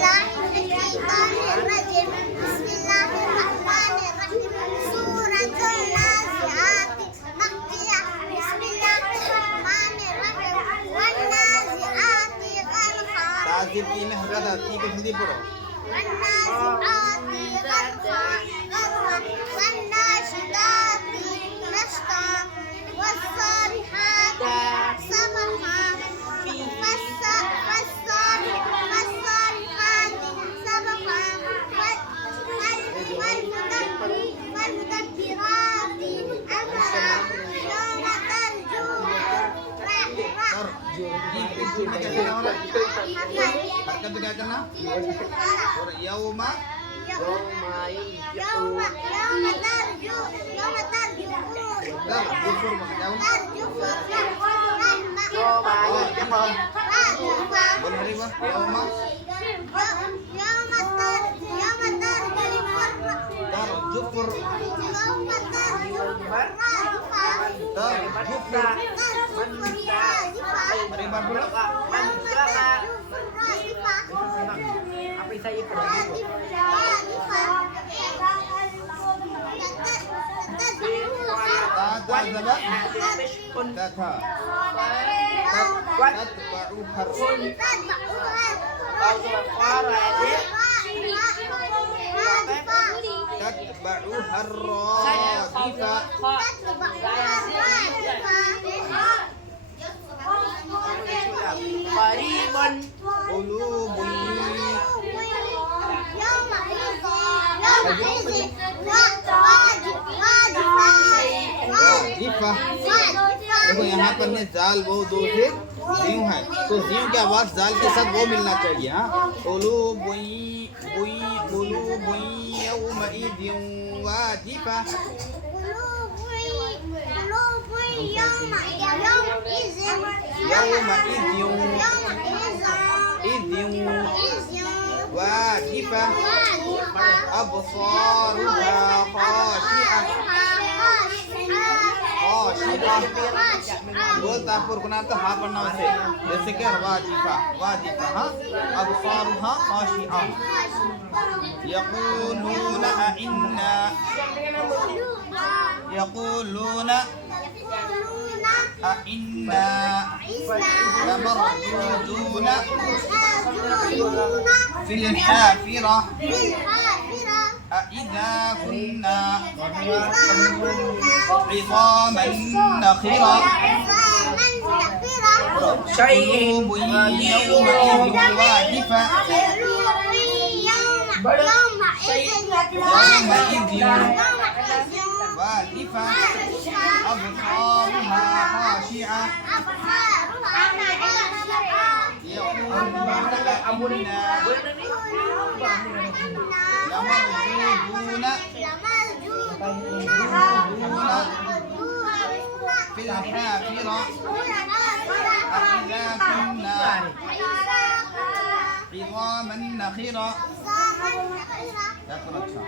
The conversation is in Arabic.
بالله من الشيطان الرجيم بسم الله الرحمن الرحيم سورة النازعات مكية بسم الله الرحمن الرحيم والنازعات غرقا ताज़िब की में हजरत आती को हिंदी पढ़ो والنازعات غرقا والناشطات نشطا والصالحات سبحا فالصالحات سبحا والمدبرات أمرا يوم जी में क्या करना होगा हरकत क्या करना और यौमा يوم गुफुर में क्या होगा बोल रही बा यौमा जुफुर अरे बाप रे Apa saya pernah ताज़बा तथा तत्बअु हर तत्बअु हर रादिफा Qaribun qulubun वाजिफा देखो यहाँ पर ने जाल वो दो थे जीव है तो जीव की आवाज जाल के साथ वो मिलना चाहिए हाँ बोलो बुई बुई बोलो बुई यौमइदिन वाजिफा इदिन वाजिफा अबसारुहा खाशिआ बोल तापुर गुना तो हाँ पढ़ना वैसे जैसे क्या वाजिफा वाजिफा हाँ अबसारुहा खाशिआ यक़ूलून अइन्ना यक़ूलून अइन्ना लमरदूदून في الحافرة أإذا كنا عظاما نخرة Syai'in قلوب يومئذ واجفة يومئذ واجفة أبصارها خاشعة يقولون أئنا لمردودون في الحافرة أإذا كنا عظاما نخرة